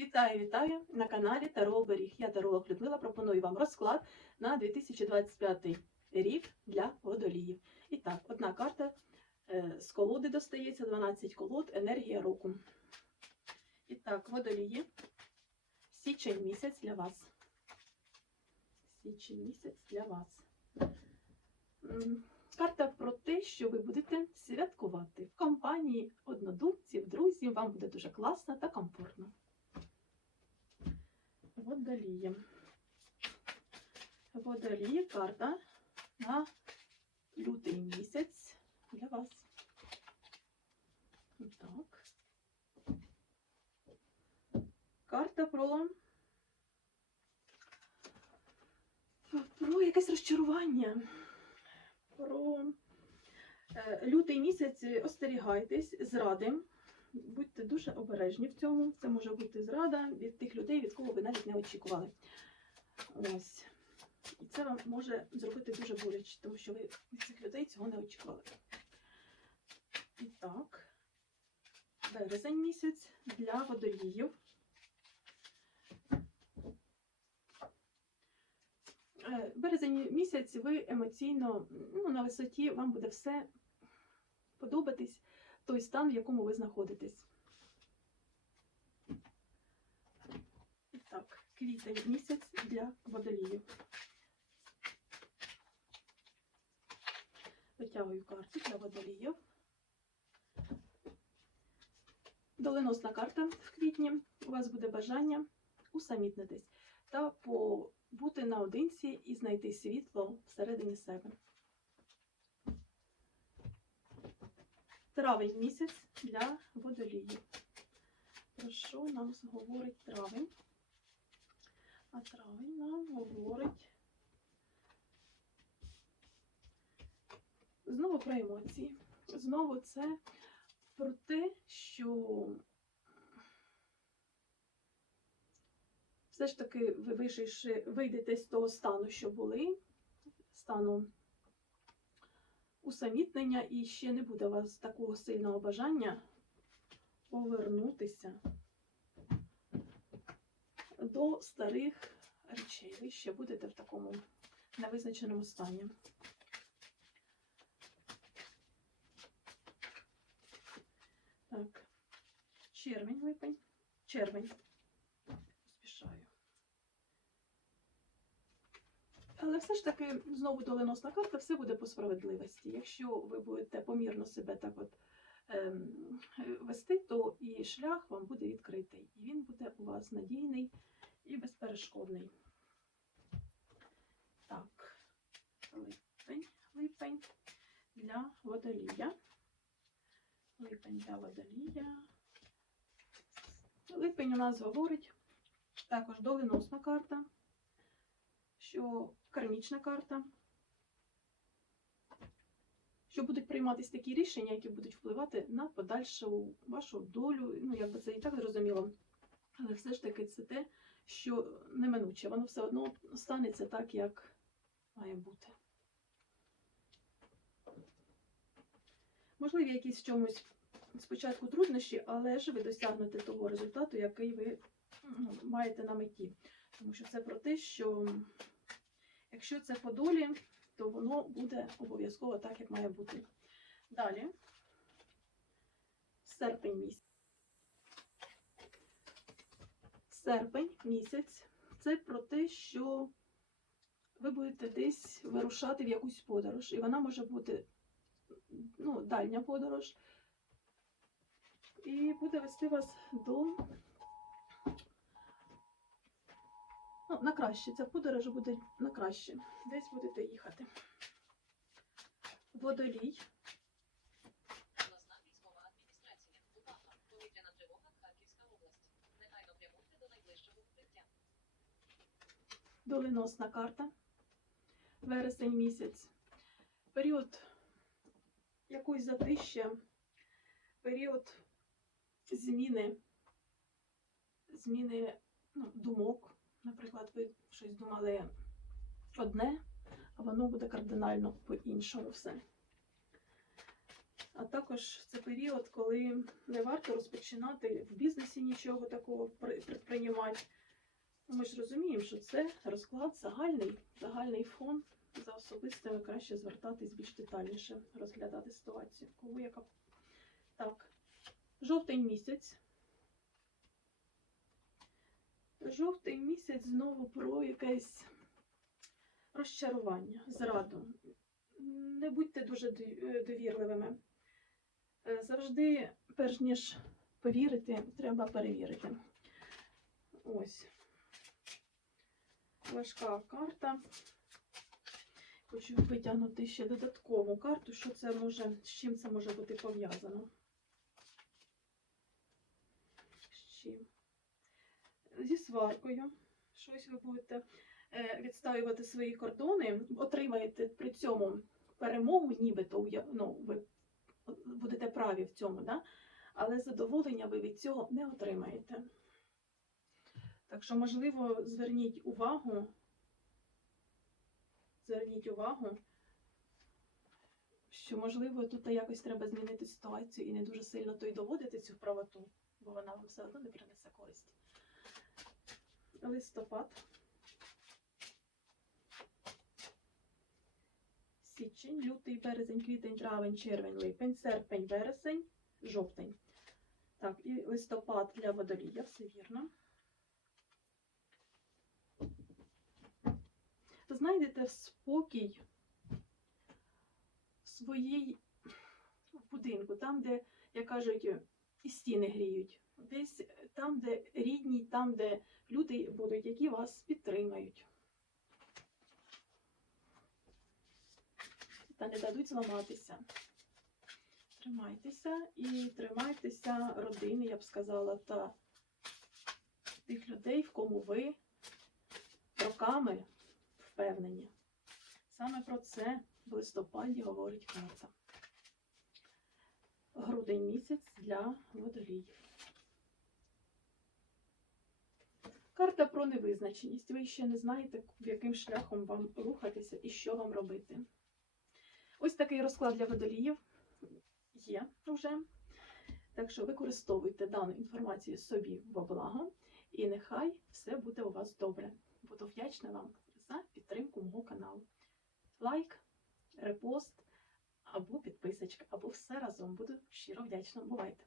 Вітаю, вітаю на каналі Таро Оберіг. Я Таролог Людмила. Пропоную вам розклад на 2025 рік для водоліїв. І так, одна карта е, з колоди достається, 12 колод, енергія року. І так, водолії. Січень місяць для вас. Січень місяць для вас. Карта про те, що ви будете святкувати в компанії однодумців, друзів. Вам буде дуже класно та комфортно. Водолії. Водолії карта на лютий місяць для вас. Так. Карта про, про якесь розчарування. Про е, лютий місяць остерігайтесь зради. Дуже обережні в цьому. Це може бути зрада від тих людей, від кого ви навіть не очікували. Ось. І це вам може зробити дуже боляче, тому що ви від цих людей цього не очікували. І так, березень місяць для водоліїв. Е, Березень місяць ви емоційно ну, на висоті, вам буде все подобатись той стан, в якому ви знаходитесь. Так, квітень місяць для водоліїв. Витягую карту для водоліїв. Доленосна карта в квітні. У вас буде бажання усамітнитись та побути наодинці і знайти світло всередині себе. Травень місяць для водоліїв. Про що нам говорить травень? А травень нам говорить знову про емоції. Знову це про те, що все ж таки ви вийшовши, вийдете з того стану, що були, стану усамітнення, і ще не буде у вас такого сильного бажання повернутися до старих речей. Ви ще будете в такому невизначеному стані. Так, червень, липень, червень. Поспішаю. Але все ж таки, знову доленосна карта, все буде по справедливості. Якщо ви будете помірно себе так от вести, то і шлях вам буде відкритий. І він буде у вас надійний і безперешкодний. Так, липень, липень для водолія. Липень для водолія. Липень у нас говорить також доленосна карта що кармічна карта, що будуть прийматися такі рішення, які будуть впливати на подальшу вашу долю. Ну, якби це і так зрозуміло. Але все ж таки це те, що неминуче, воно все одно станеться так, як має бути. Можливі якісь в чомусь спочатку труднощі, але ж ви досягнете того результату, який ви ну, маєте на меті. Тому що це про те, що якщо це по долі, буде обов'язково так, як має бути. Далі, серпень місяць. Серпень місяць це про те, що ви будете десь вирушати в якусь подорож, і вона може бути ну, дальня подорож, і буде вести вас до Ну, на краще. Ця подорож буде на краще. Десь будете їхати. Водолій. Доленосна карта. Вересень місяць. Період якоїсь затища, період зміни, зміни ну, думок. Наприклад, ви щось думали одне, а воно буде кардинально по-іншому все. А також це період, коли не варто розпочинати в бізнесі нічого такого предприймати. Ми ж розуміємо, що це розклад загальний, загальний фон. За особистими краще звертатись більш детальніше, розглядати ситуацію. Кого яка. Так, жовтень місяць. Жовтий місяць знову про якесь розчарування, зраду. Не будьте дуже е, довірливими. Е, Завжди, перш ніж повірити, треба перевірити. Ось. Важка карта. Хочу витягнути ще додаткову карту, що це може, з чим це може бути пов'язано. З чим? Зі сваркою. Щось ви будете е, відстоювати свої кордони, отримаєте при цьому перемогу, нібито ну, ви будете праві в цьому, да? але задоволення ви від цього не отримаєте. Так що, можливо, зверніть увагу, зверніть увагу, що, можливо, тут якось треба змінити ситуацію і не дуже сильно то й доводити цю правоту, бо вона вам все одно не принесе користі. Листопад. Січень, лютий, березень, квітень, травень, червень, липень, серпень, вересень, жовтень. Так, і листопад для водолія, все вірно. Знайдете спокій в своїй будинку, там, де, як кажуть, і стіни гріють. Десь там, де рідні, там, де люди будуть, які вас підтримають. Та не дадуть зламатися. Тримайтеся і тримайтеся родини, я б сказала, та тих людей, в кому ви роками впевнені. Саме про це в листопаді говорить карта. Грудень місяць для водоліїв. Карта про невизначеність. Ви ще не знаєте, яким шляхом вам рухатися і що вам робити. Ось такий розклад для водоліїв є вже. Так що використовуйте дану інформацію собі во благо, і нехай все буде у вас добре. Буду вдячна вам за підтримку мого каналу. Лайк, репост або підписочка, або все разом. Буду щиро вдячна. Бувайте!